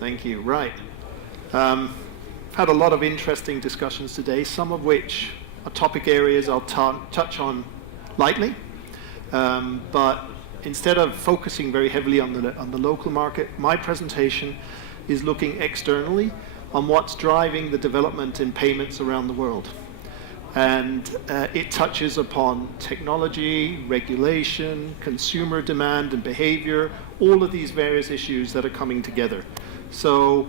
Thank you. Right. Had a lot of interesting discussions today, some of which are topic areas I'll touch on lightly. But instead of focusing very heavily on the local market, my presentation is looking externally on what's driving the development in payments around the world. And it touches upon technology, regulation, consumer demand and behavior, all of these various issues that are coming together. So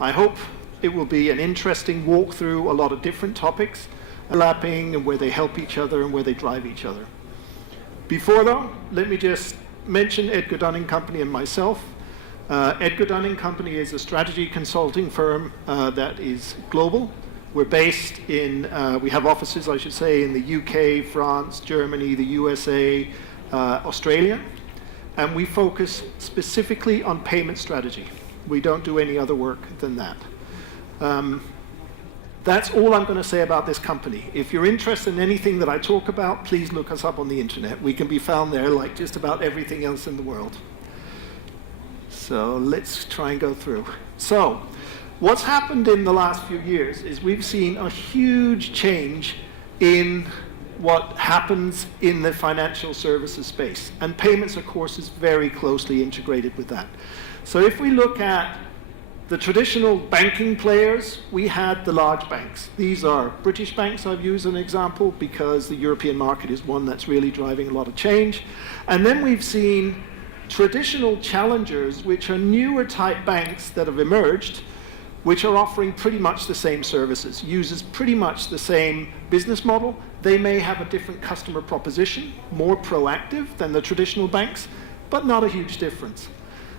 I hope it will be an interesting walk through a lot of different topics, overlapping and where they help each other and where they drive each other. Before though, let me just mention Edgar Dunning Company and myself. Edgar Dunning Company is a strategy consulting firm that is global. We're based in, we have offices, I should say, in the UK, France, Germany, the USA, Australia. And we focus specifically on payment strategy. We don't do any other work than that. That's all I'm going to say about this company. If you're interested in anything that I talk about, please look us up on the internet. We can be found there like just about everything else in the world. So let's try and go through. So what's happened in the last few years is we've seen a huge change in what happens in the financial services space. And payments, of course, is very closely integrated with that. So if we look at the traditional banking players, we had the large banks. These are British banks I've used as an example because the European market is one that's really driving a lot of change. And then we've seen traditional challengers, which are newer type banks that have emerged, which are offering pretty much the same services, uses pretty much the same business model. They may have a different customer proposition, more proactive than the traditional banks, but not a huge difference.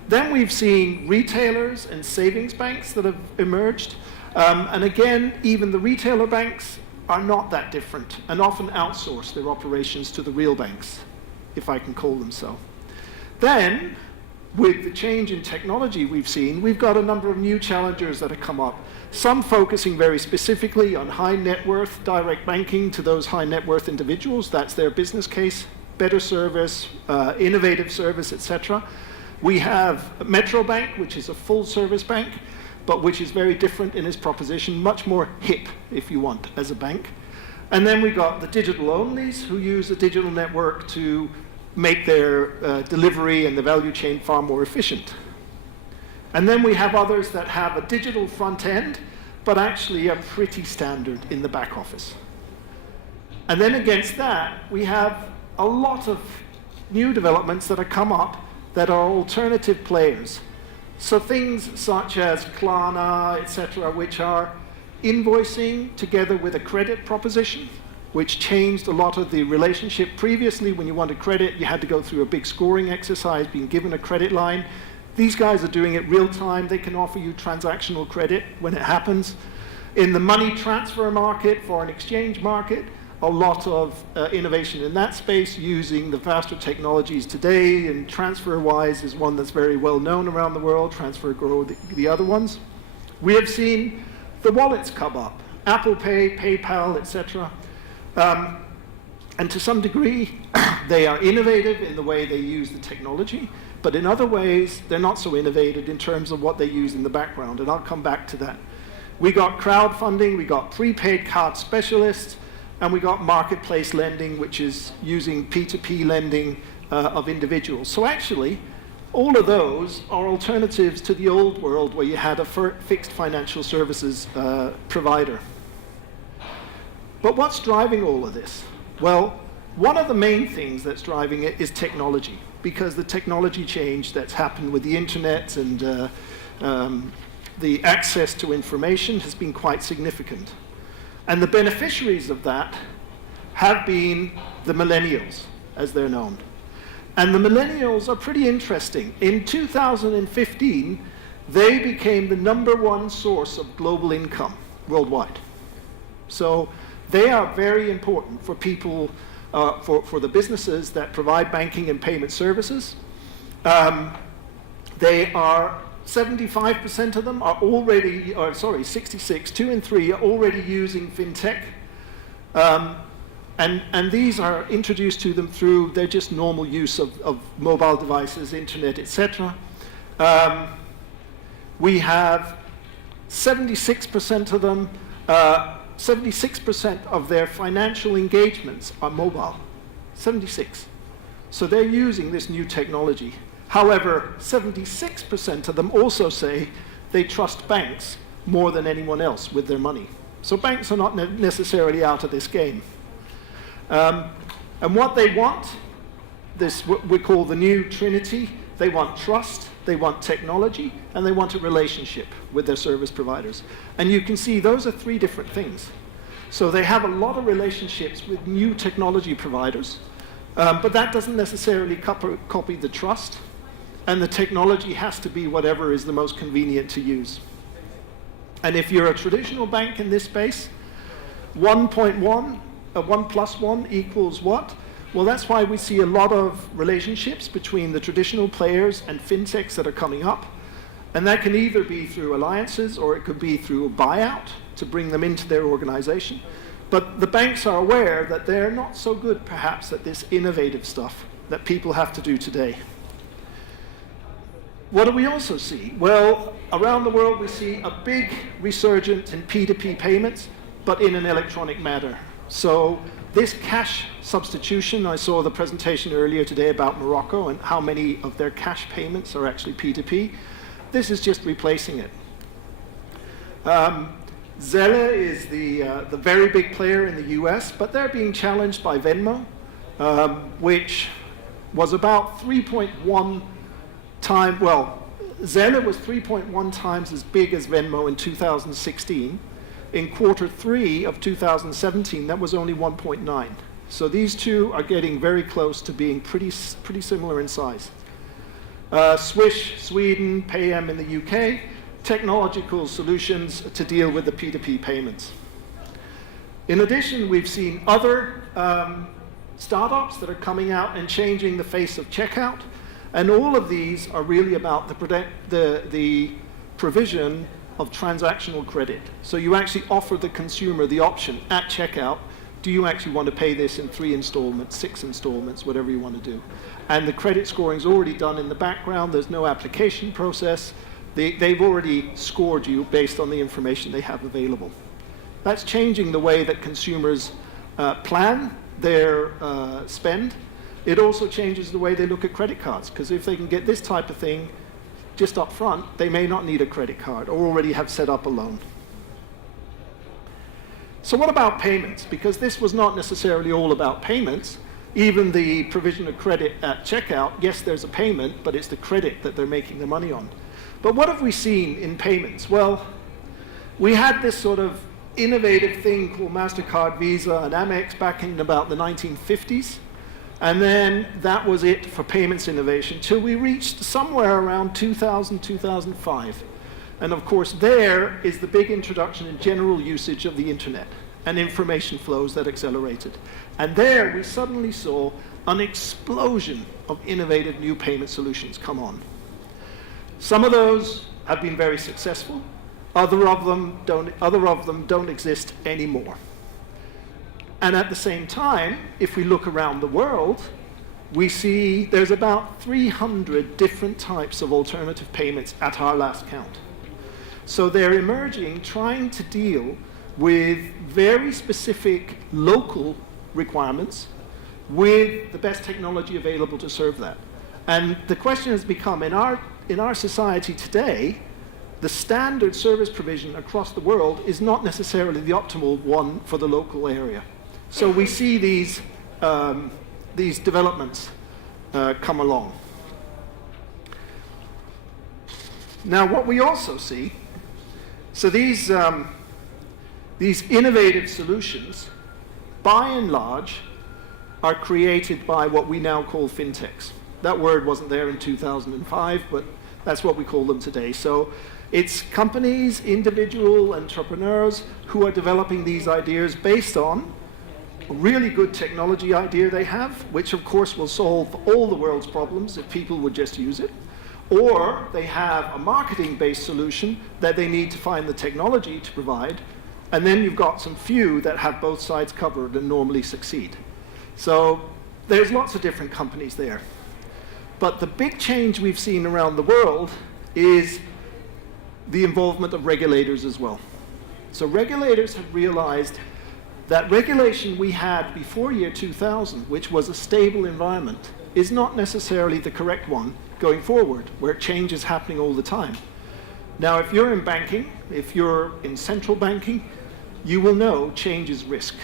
Then we've seen retailers and savings banks that have emerged. And again, even the retailer banks are not that different and often outsource their operations to the real banks, if I can call them so. Then, with the change in technology we've seen, we've got a number of new challengers that have come up. Some focusing very specifically on high net worth direct banking to those high net worth individuals. That's their business case, better service, innovative service, etc. We have Metro Bank, which is a full-service bank, but which is very different in its proposition, much more hip, if you want, as a bank. And then we got the digital-onlys, who use a digital network to make their delivery and the value chain far more efficient. And then we have others that have a digital front end, but actually are pretty standard in the back office. And then against that, we have a lot of new developments that have come up that are alternative players. So things such as Klarna, etc., which are invoicing together with a credit proposition, which changed a lot of the relationship. Previously, when you wanted credit, you had to go through a big scoring exercise, being given a credit line. These guys are doing it real time. They can offer you transactional credit when it happens. In the money transfer market, foreign exchange market, a lot of innovation in that space using the faster technologies today, and TransferWise is one that's very well known around the world, TransferGo the other ones. We have seen the wallets come up, Apple Pay, PayPal, etc. And to some degree, they are innovative in the way they use the technology, but in other ways, they're not so innovative in terms of what they use in the background, and I'll come back to that. We got crowdfunding, we got prepaid card specialists, and we got marketplace lending, which is using P2P lending of individuals. So actually, all of those are alternatives to the old world where you had a fixed financial services provider. But what's driving all of this? Well, one of the main things that's driving it is technology, because the technology change that's happened with the internet and the access to information has been quite significant. And the beneficiaries of that have been the millennials, as they're known. And the millennials are pretty interesting. In 2015, they became the #1 source of global income worldwide. So they are very important for people, for the businesses that provide banking and payment services. They are 75% of them are already, 66, 2 in 3 are already using fintech. And these are introduced to them through their just normal use of mobile devices, internet, etc. We have 76% of them, 76% of their financial engagements are mobile. 76. So they're using this new technology. However, 76% of them also say they trust banks more than anyone else with their money. So banks are not necessarily out of this game. And what they want, this what we call the new trinity, they want trust, they want technology, and they want a relationship with their service providers. And you can see those are three different things. So they have a lot of relationships with new technology providers, but that doesn't necessarily copy the trust, and the technology has to be whatever is the most convenient to use. And if you're a traditional bank in this space, 1.1, 1 plus 1 equals what? Well, that's why we see a lot of relationships between the traditional players and fintechs that are coming up. And that can either be through alliances or it could be through a buyout to bring them into their organization. But the banks are aware that they're not so good, perhaps, at this innovative stuff that people have to do today. What do we also see? Well, around the world we see a big resurgence in P2P payments, but in an electronic manner. So this cash substitution, I saw the presentation earlier today about Morocco and how many of their cash payments are actually P2P. This is just replacing it. Zelle is the very big player in the US, but they're being challenged by Venmo, which was about 3.1 times, well, Zelle was 3.1 times as big as Venmo in 2016. In quarter 3 of 2017, that was only 1.9. So these two are getting very close to being pretty similar in size. Swish, Sweden, Payem in the UK, technological solutions to deal with the P2P payments. In addition, we've seen other startups that are coming out and changing the face of checkout, and all of these are really about the provision of transactional credit. So you actually offer the consumer the option at checkout, do you actually want to pay this in 3 installments, 6 installments, whatever you want to do. And the credit scoring is already done in the background, there's no application process, they've already scored you based on the information they have available. That's changing the way that consumers plan their spend. It also changes the way they look at credit cards, because if they can get this type of thing just up front, they may not need a credit card or already have set up a loan. So what about payments? Because this was not necessarily all about payments. Even the provision of credit at checkout, yes, there's a payment, but it's the credit that they're making the money on. But what have we seen in payments? Well, we had this sort of innovative thing called MasterCard, Visa, and Amex back in about the 1950s. And then that was it for payments innovation till we reached somewhere around 2000, 2005. And of course, there is the big introduction in general usage of the internet and information flows that accelerated. And there we suddenly saw an explosion of innovative new payment solutions come on. Some of those have been very successful. Other of them don't exist anymore. And at the same time, if we look around the world, we see there's about 300 different types of alternative payments at our last count. So they're emerging, trying to deal with very specific local requirements with the best technology available to serve that. And the question has become, in our society today, the standard service provision across the world is not necessarily the optimal one for the local area. So we see these developments come along. Now, what we also see, so these innovative solutions, by and large, are created by what we now call fintechs. That word wasn't there in 2005, but that's what we call them today. So it's companies, individual entrepreneurs who are developing these ideas based on a really good technology idea they have, which of course will solve all the world's problems if people would just use it. Or they have a marketing-based solution that they need to find the technology to provide. And then you've got some few that have both sides covered and normally succeed. So there's lots of different companies there. But the big change we've seen around the world is the involvement of regulators as well. So regulators have realized that regulation we had before year 2000, which was a stable environment, is not necessarily the correct one going forward, where change is happening all the time. Now, if you're in banking, if you're in central banking, you will know change is risk.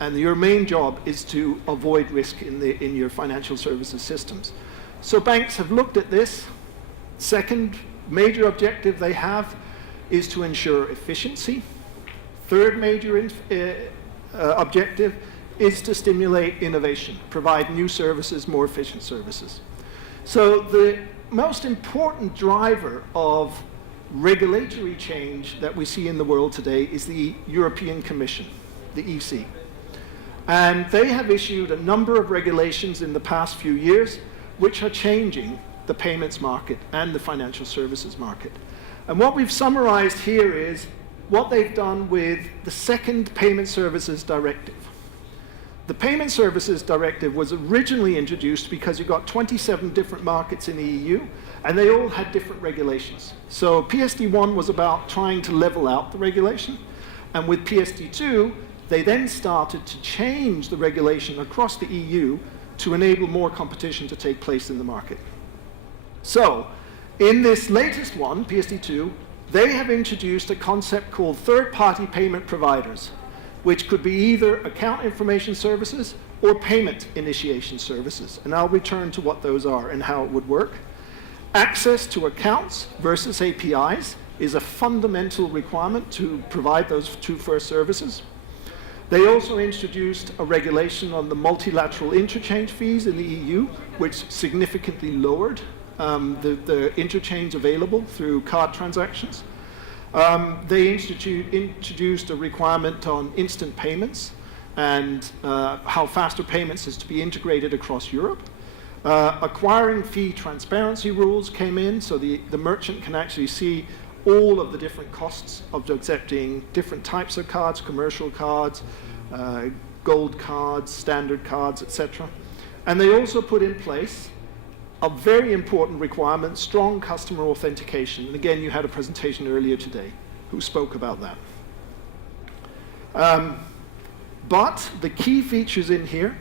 And your main job is to avoid risk in your financial services systems. So banks have looked at this. Second major objective they have is to ensure efficiency. Third major objective is to stimulate innovation, provide new services, more efficient services. So the most important driver of regulatory change that we see in the world today is the European Commission, the EC. And they have issued a number of regulations in the past few years which are changing the payments market and the financial services market. And what we've summarized here is what they've done with the second Payment Services Directive. The Payment Services Directive was originally introduced because you got 27 different markets in the EU, and they all had different regulations. So PSD1 was about trying to level out the regulation, and with PSD2, they then started to change the regulation across the EU to enable more competition to take place in the market. So, in this latest one, PSD2, they have introduced a concept called third-party payment providers, which could be either account information services or payment initiation services. And I'll return to what those are and how it would work. Access to accounts versus APIs is a fundamental requirement to provide those two first services. They also introduced a regulation on the multilateral interchange fees in the EU, which significantly lowered the interchange available through card transactions. They introduced a requirement on instant payments and how faster payments is to be integrated across Europe. Acquiring fee transparency rules came in, so the merchant can actually see all of the different costs of accepting different types of cards, commercial cards, gold cards, standard cards, etc. And they also put in place a very important requirement, strong customer authentication. And again, you had a presentation earlier today who spoke about that. But the key features in here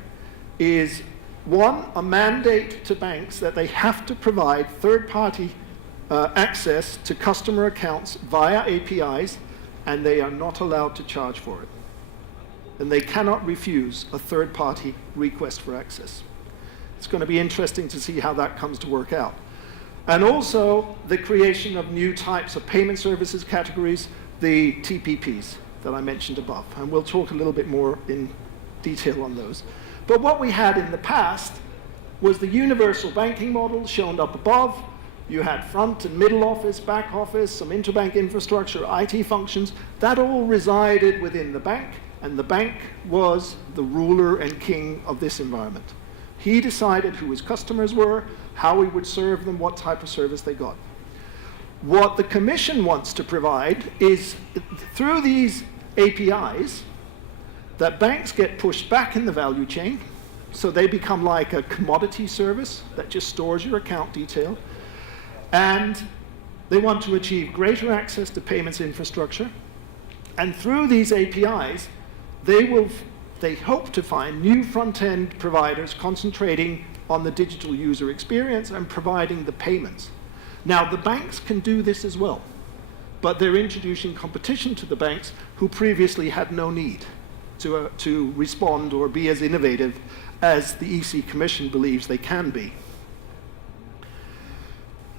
is, one, a mandate to banks that they have to provide third-party access to customer accounts via APIs, and they are not allowed to charge for it. And they cannot refuse a third-party request for access. It's going to be interesting to see how that comes to work out. And also the creation of new types of payment services categories, the TPPs that I mentioned above. And we'll talk a little bit more in detail on those. But what we had in the past was the universal banking model shown up above. You had front and middle office, back office, some interbank infrastructure, IT functions. That all resided within the bank, and the bank was the ruler and king of this environment. He decided who his customers were, how he would serve them, what type of service they got. What the Commission wants to provide is, through these APIs, that banks get pushed back in the value chain, so they become like a commodity service that just stores your account detail, and they want to achieve greater access to payments infrastructure, and through these APIs, they hope to find new front-end providers concentrating on the digital user experience and providing the payments. Now, the banks can do this as well, but they're introducing competition to the banks who previously had no need to respond or be as innovative as the EC Commission believes they can be.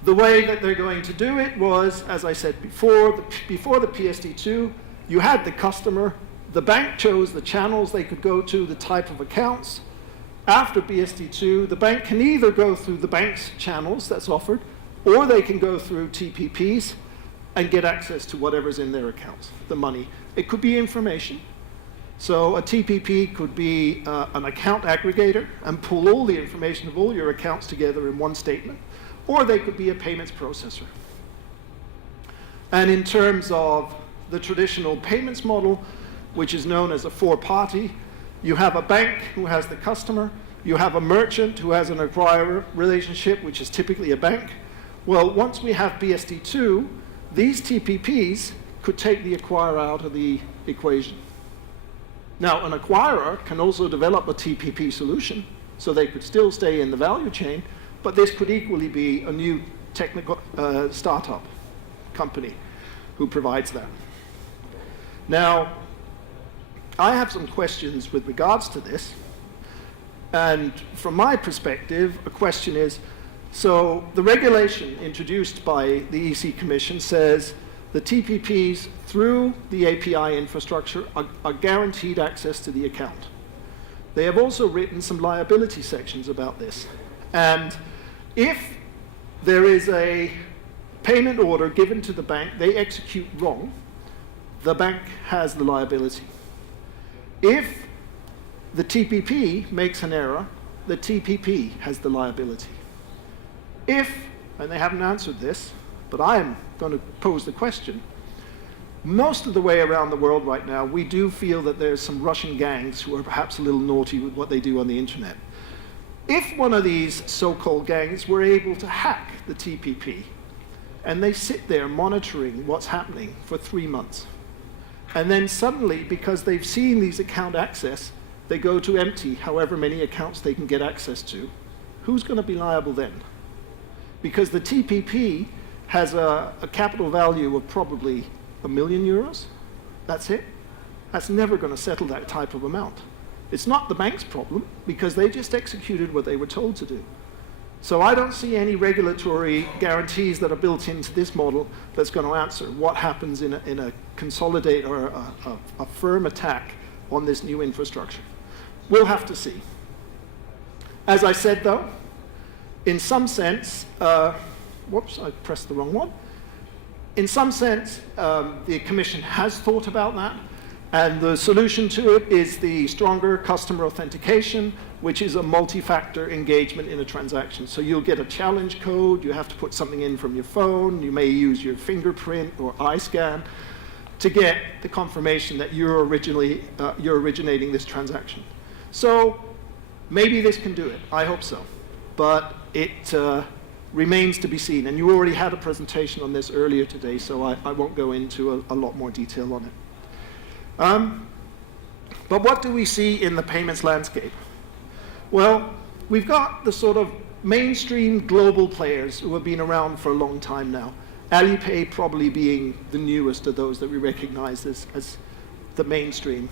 The way that they're going to do it was, as I said before the PSD2, you had the customer. The bank chose the channels they could go to, the type of accounts. After PSD2, the bank can either go through the bank's channels that's offered, or they can go through TPPs and get access to whatever's in their accounts, the money. It could be information. So a TPP could be an account aggregator and pull all the information of all your accounts together in one statement, or they could be a payments processor. And in terms of the traditional payments model, which is known as a four-party, you have a bank who has the customer, you have a merchant who has an acquirer relationship, which is typically a bank. Well, once we have PSD2, these TPPs could take the acquirer out of the equation. Now, an acquirer can also develop a TPP solution, so they could still stay in the value chain, but this could equally be a new technical startup company who provides that. Now, I have some questions with regards to this, and from my perspective, a question is, so the regulation introduced by the EC Commission says the TPPs through the API infrastructure are guaranteed access to the account. They have also written some liability sections about this. And if there is a payment order given to the bank, they execute wrong, the bank has the liability. If the TPP makes an error, the TPP has the liability. If, and they haven't answered this, but I'm going to pose the question, most of the way around the world right now, we do feel that there's some Russian gangs who are perhaps a little naughty with what they do on the internet. If one of these so-called gangs were able to hack the TPP, and they sit there monitoring what's happening for 3 months, and then suddenly, because they've seen these account access, they go to empty however many accounts they can get access to, who's going to be liable then? Because the TPP has a capital value of probably €1 million. That's it. That's never going to settle that type of amount. It's not the bank's problem, because they just executed what they were told to do. So I don't see any regulatory guarantees that are built into this model that's going to answer what happens in a consolidate or a firm attack on this new infrastructure. We'll have to see. As I said, though, in some sense, whoops, I pressed the wrong one. In some sense, the Commission has thought about that, and the solution to it is the stronger customer authentication, which is a multi-factor engagement in a transaction. So you'll get a challenge code, you have to put something in from your phone, you may use your fingerprint or eye scan to get the confirmation that you're originating this transaction. So maybe this can do it, I hope so, but it remains to be seen. And you already had a presentation on this earlier today, so I won't go into a lot more detail on it. But what do we see in the payments landscape? Well, we've got the sort of mainstream global players who have been around for a long time now. Alipay probably being the newest of those that we recognize as the mainstream.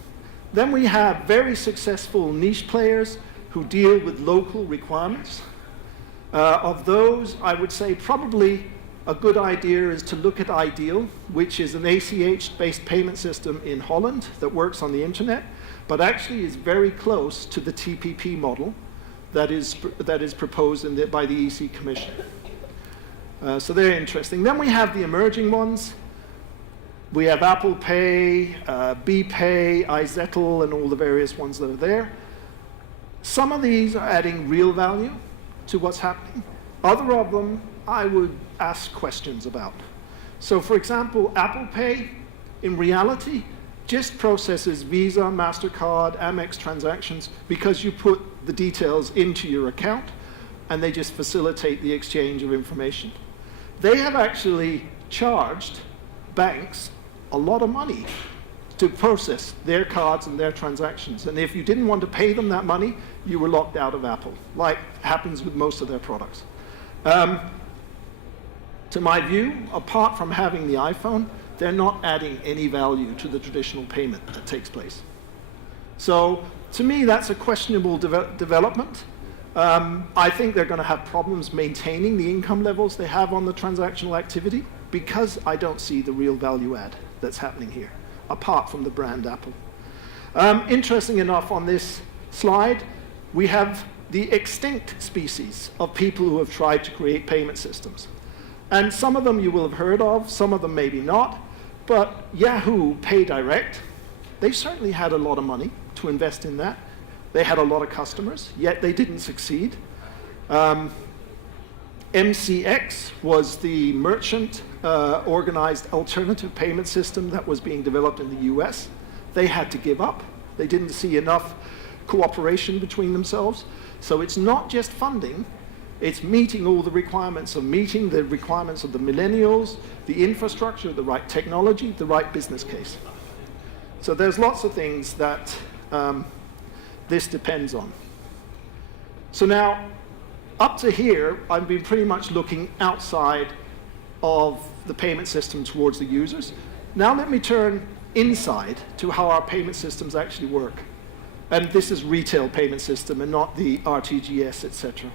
Then we have very successful niche players who deal with local requirements. Of those, I would say probably a good idea is to look at Ideal, which is an ACH-based payment system in Holland that works on the internet, but actually is very close to the TPP model that is proposed by the EC Commission. So they're interesting. Then we have the emerging ones. We have Apple Pay, BPay, iZettle, and all the various ones that are there. Some of these are adding real value to what's happening. Other of them I would ask questions about. So for example, Apple Pay, in reality, just processes Visa, MasterCard, Amex transactions because you put the details into your account and they just facilitate the exchange of information. They have actually charged banks a lot of money to process their cards and their transactions. And if you didn't want to pay them that money, you were locked out of Apple, like happens with most of their products. To my view, apart from having the iPhone, they're not adding any value to the traditional payment that takes place. So to me, that's a questionable development. I think they're going to have problems maintaining the income levels they have on the transactional activity because I don't see the real value add that's happening here, apart from the brand Apple. Interesting enough, on this slide, we have the extinct species of people who have tried to create payment systems. And some of them you will have heard of, some of them maybe not, but Yahoo PayDirect, they certainly had a lot of money to invest in that. They had a lot of customers, yet they didn't succeed. MCX was the merchant organized alternative payment system that was being developed in the US. They had to give up. They didn't see enough cooperation between themselves. So it's not just funding, It's meeting all the requirements of meeting the requirements of the millennials, the infrastructure, the right technology, the right business case. So there's lots of things that this depends on. So now, up to here, I've been pretty much looking outside of the payment system towards the users. Now let me turn inside to how our payment systems actually work. And this is retail payment system and not the RTGS, etc.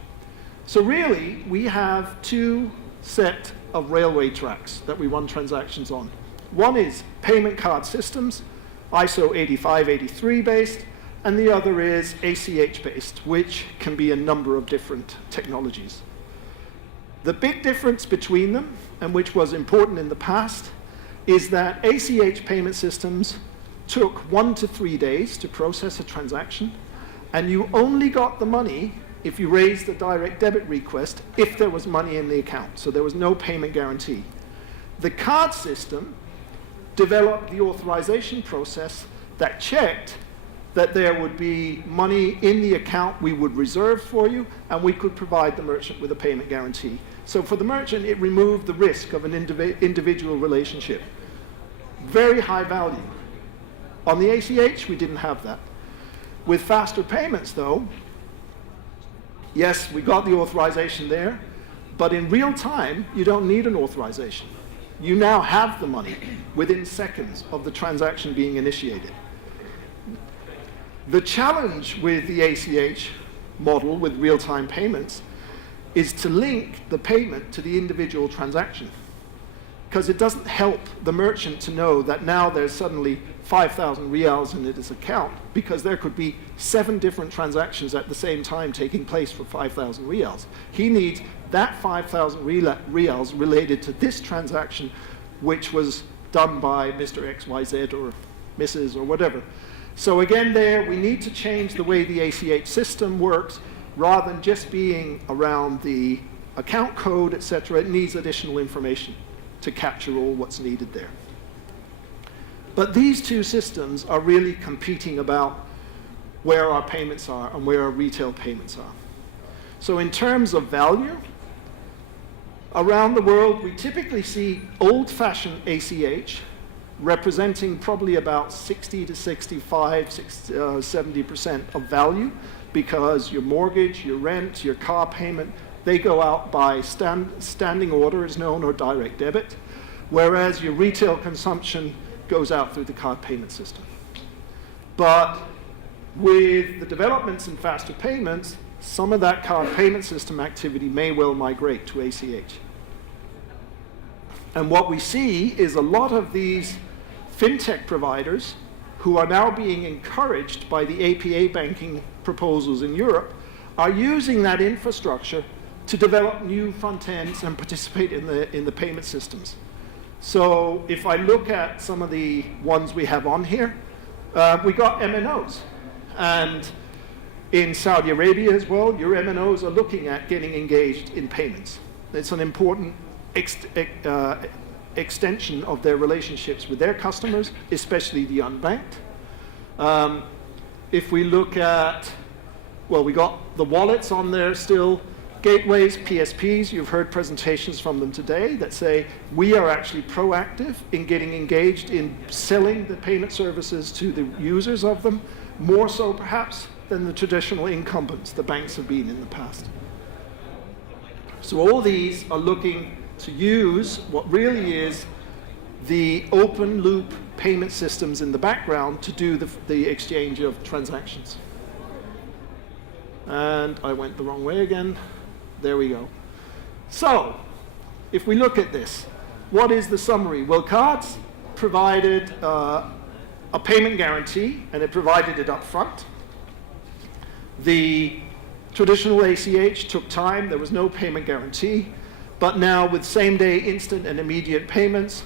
So really, we have two set of railway tracks that we run transactions on. One is payment card systems, ISO 8583 based, and the other is ACH based, which can be a number of different technologies. The big difference between them, and which was important in the past, is that ACH payment systems took 1 to 3 days to process a transaction, and you only got the money if you raised a direct debit request if there was money in the account. So there was no payment guarantee. The card system developed the authorization process that checked that there would be money in the account we would reserve for you, and we could provide the merchant with a payment guarantee. So for the merchant, it removed the risk of an individual relationship. Very high value. On the ACH, we didn't have that. With faster payments, though, yes, we got the authorization there, but in real time, you don't need an authorization. You now have the money within seconds of the transaction being initiated. The challenge with the ACH model with real-time payments is to link the payment to the individual transaction, because it doesn't help the merchant to know that now there's suddenly 5,000 reals in his account, because there could be 7 different transactions at the same time taking place for 5,000 reals. He needs that 5,000 reals related to this transaction, which was done by Mr. XYZ or Mrs. or whatever. So again there, we need to change the way the ACH system works. Rather than just being around the account code, etc., it needs additional information to capture all what's needed there. But these two systems are really competing about where our payments are and where our retail payments are. So in terms of value, around the world, we typically see old-fashioned ACH representing probably about 60 to 65, 70% of value, because your mortgage, your rent, your car payment, they go out by standing order, is known, or direct debit, whereas your retail consumption goes out through the card payment system. But with the developments in faster payments, some of that card payment system activity may well migrate to ACH. And what we see is a lot of these fintech providers who are now being encouraged by the APA banking proposals in Europe are using that infrastructure to develop new front ends and participate in the payment systems. So if I look at some of the ones we have on here, we got MNOs. And in Saudi Arabia as well, your MNOs are looking at getting engaged in payments. It's an important extension of their relationships with their customers, especially the unbanked. If we look at, well, we got the wallets on there still, gateways, PSPs, you've heard presentations from them today that say we are actually proactive in getting engaged in selling the payment services to the users of them, more so perhaps than the traditional incumbents the banks have been in the past. So all these are looking to use what really is the open loop payment systems in the background to do the exchange of transactions. And I went the wrong way again. There we go. So, if we look at this, what is the summary? Well, cards provided a payment guarantee, and it provided it up front. The traditional ACH took time. There was no payment guarantee. But now with same-day instant and immediate payments,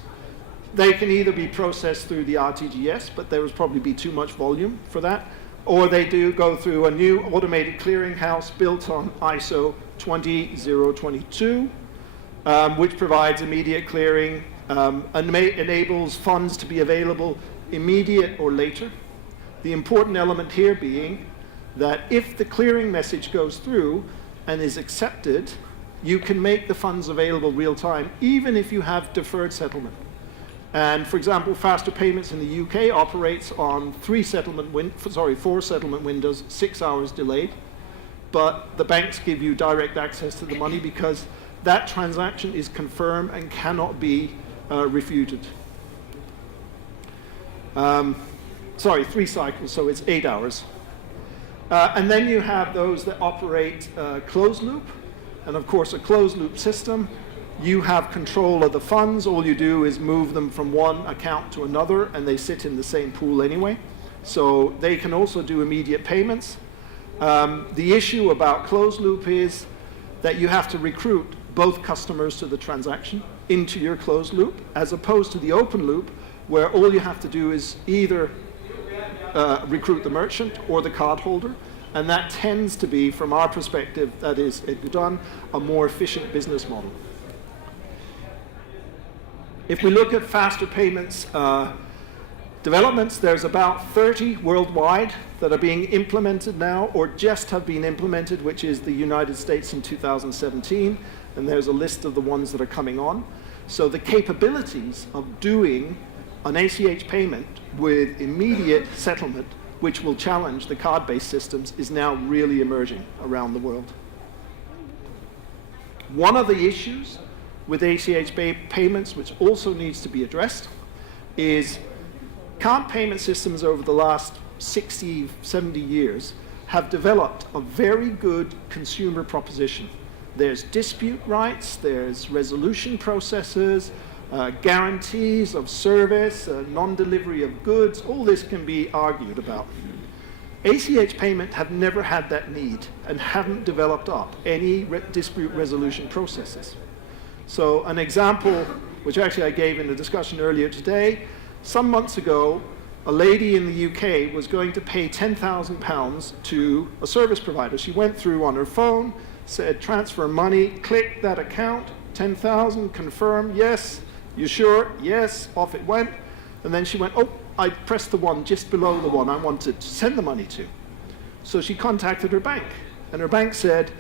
they can either be processed through the RTGS, but there would probably be too much volume for that, or they do go through a new automated clearinghouse built on ISO 20022, which provides immediate clearing and enables funds to be available immediate or later. The important element here being that if the clearing message goes through, and is accepted, you can make the funds available real time, even if you have deferred settlement. And for example, Faster Payments in the UK operates on 4 settlement windows, 6 hours delayed. But the banks give you direct access to the money because that transaction is confirmed and cannot be refuted. 3 cycles, so it's 8 hours. And then you have those that operate closed loop. And of course, a closed loop system, you have control of the funds. All you do is move them from one account to another, and they sit in the same pool anyway. So they can also do immediate payments. The issue about closed loop is that you have to recruit both customers to the transaction into your closed loop, as opposed to the open loop, where all you have to do is either recruit the merchant or the cardholder. And that tends to be, from our perspective, that is at Gudon, a more efficient business model. If we look at Faster Payments developments, there's about 30 worldwide that are being implemented now, or just have been implemented, which is the United States in 2017, and there's a list of the ones that are coming on. So the capabilities of doing an ACH payment with immediate settlement, which will challenge the card-based systems, is now really emerging around the world. One of the issues with ACH payments, which also needs to be addressed, is card payment systems over the last 60, 70 years have developed a very good consumer proposition. There's dispute rights, there's resolution processes, guarantees of service, non-delivery of goods. All this can be argued about. ACH payment have never had that need and haven't developed up any dispute resolution processes. So an example, which actually I gave in the discussion earlier today, some months ago, a lady in the UK was going to pay £10,000 to a service provider. She went through on her phone, said transfer money, click that account, 10,000, confirm, yes. You sure? Yes. Off it went. And then she went, oh, I pressed the one just below the one I wanted to send the money to. So she contacted her bank. And her bank said,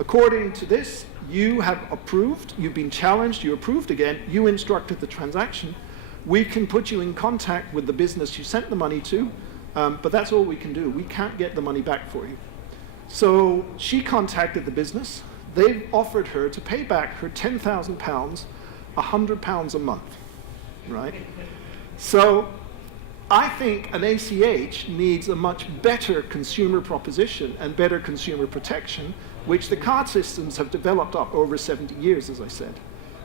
according to this, you have approved, you've been challenged, you approved again, you instructed the transaction. We can put you in contact with the business you sent the money to, but that's all we can do. We can't get the money back for you. So she contacted the business. They've offered her to pay back her £10,000, £100 a month, right? So I think an ACH needs a much better consumer proposition and better consumer protection, which the card systems have developed up over 70 years, as I said.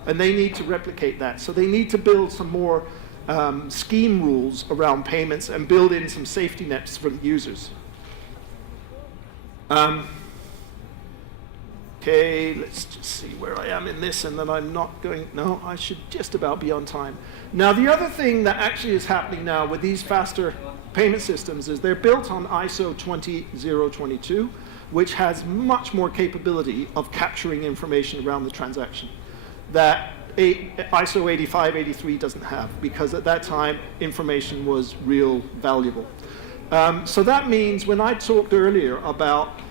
And they need to replicate that. So they need to build some more scheme rules around payments and build in some safety nets for the users. Okay, let's just see where I am in this, and then I'm not going, no, I should just about be on time. Now, the other thing that actually is happening now with these faster payment systems is they're built on ISO 20022, which has much more capability of capturing information around the transaction that ISO 8583 doesn't have, because at that time, information was real valuable. So that means when I talked earlier about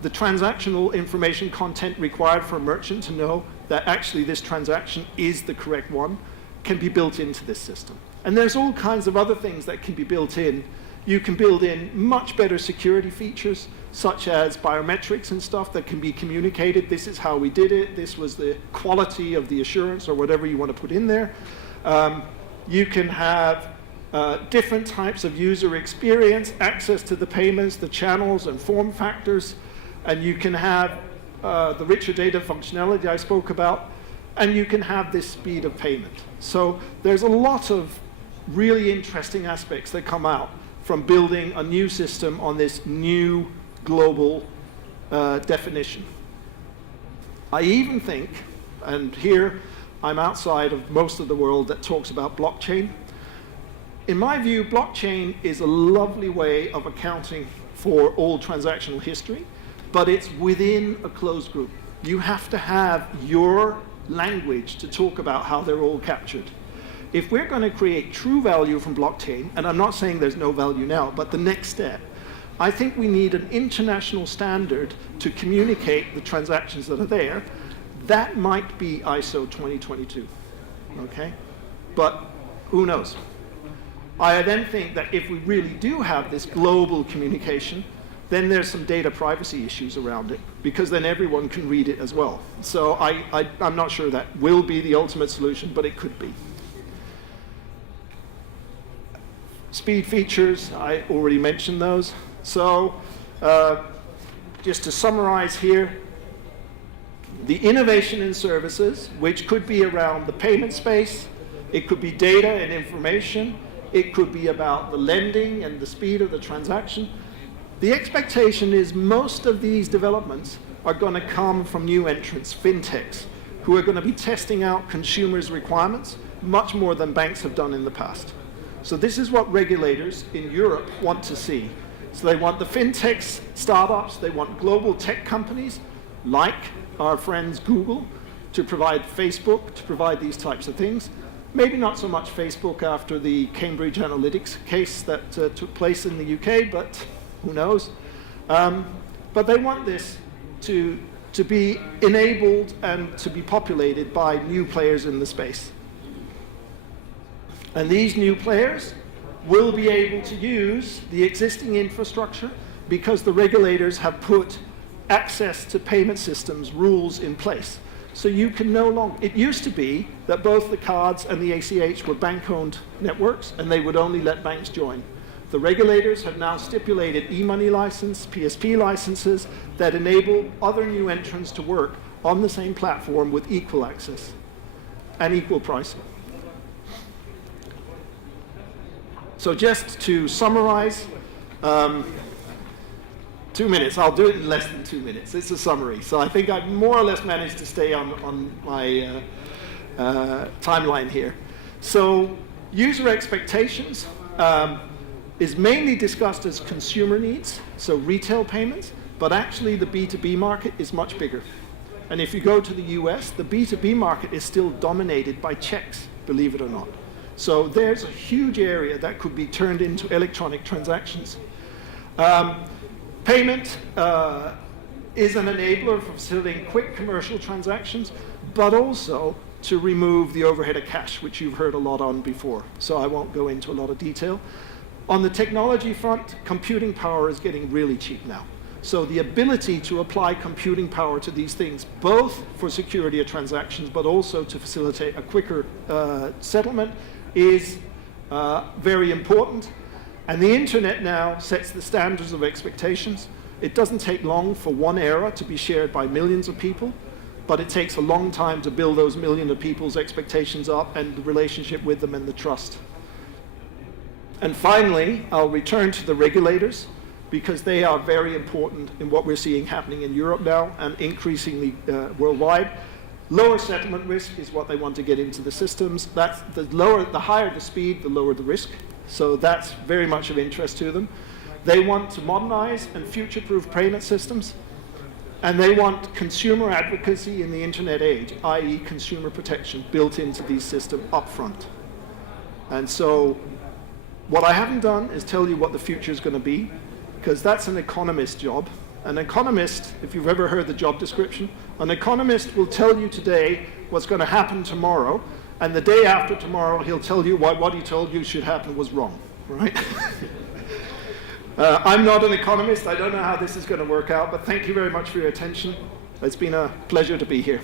the transactional information content required for a merchant to know that actually this transaction is the correct one can be built into this system. And there's all kinds of other things that can be built in. You can build in much better security features, such as biometrics and stuff that can be communicated. This is how we did it. This was the quality of the assurance, or whatever you want to put in there. You can have different types of user experience, access to the payments, the channels and form factors. And you can have the richer data functionality I spoke about, and you can have this speed of payment. So there's a lot of really interesting aspects that come out from building a new system on this new global definition. I even think, and here I'm outside of most of the world that talks about blockchain. In my view, blockchain is a lovely way of accounting for all transactional history, but it's within a closed group. You have to have your language to talk about how they're all captured. If we're going to create true value from blockchain, and I'm not saying there's no value now, but the next step, I think we need an international standard to communicate the transactions that are there. That might be ISO 2022, okay? But who knows? I then think that if we really do have this global communication, then there's some data privacy issues around it, because then everyone can read it as well. So I'm not sure that will be the ultimate solution, but it could be. Speed features, I already mentioned those. So just to summarize here, the innovation in services, which could be around the payment space, it could be data and information, it could be about the lending and the speed of the transaction. The expectation is most of these developments are going to come from new entrants, fintechs, who are going to be testing out consumers' requirements much more than banks have done in the past. So this is what regulators in Europe want to see. So they want the fintechs, startups, they want global tech companies like our friends Google to provide Facebook, to provide these types of things. Maybe not so much Facebook after the Cambridge Analytica case that took place in the UK, but who knows. But they want this to be enabled and to be populated by new players in the space. And these new players will be able to use the existing infrastructure because the regulators have put access to payment systems rules in place. So you can no longer, it used to be that both the cards and the ACH were bank-owned networks and they would only let banks join. The regulators have now stipulated e-money license, PSP licenses that enable other new entrants to work on the same platform with equal access and equal pricing. So just to summarize, 2 minutes. I'll do it in less than 2 minutes. It's a summary. So I think I've more or less managed to stay on my timeline here. So user expectations is mainly discussed as consumer needs, so retail payments, but actually the B2B market is much bigger. And if you go to the US, the B2B market is still dominated by checks, believe it or not. So there's a huge area that could be turned into electronic transactions. Payment is an enabler for facilitating quick commercial transactions, but also to remove the overhead of cash, which you've heard a lot on before. So I won't go into a lot of detail. On the technology front, computing power is getting really cheap now. So the ability to apply computing power to these things, both for security of transactions, but also to facilitate a quicker settlement, is very important. And the internet now sets the standards of expectations. It doesn't take long for one error to be shared by millions of people, but it takes a long time to build those millions of people's expectations up and the relationship with them and the trust. And finally, I'll return to the regulators, because they are very important in what we're seeing happening in Europe now and increasingly worldwide. Lower settlement risk is what they want to get into the systems. That's the higher the speed, the lower the risk. So that's very much of interest to them. They want to modernize and future-proof payment systems. And they want consumer advocacy in the internet age, i.e. consumer protection, built into these systems upfront. And so what I haven't done is tell you what the future is going to be, because that's an economist's job. An economist, if you've ever heard the job description, an economist will tell you today what's going to happen tomorrow, and the day after tomorrow he'll tell you why what he told you should happen was wrong, right? I'm not an economist. I don't know how this is going to work out, but thank you very much for your attention. It's been a pleasure to be here.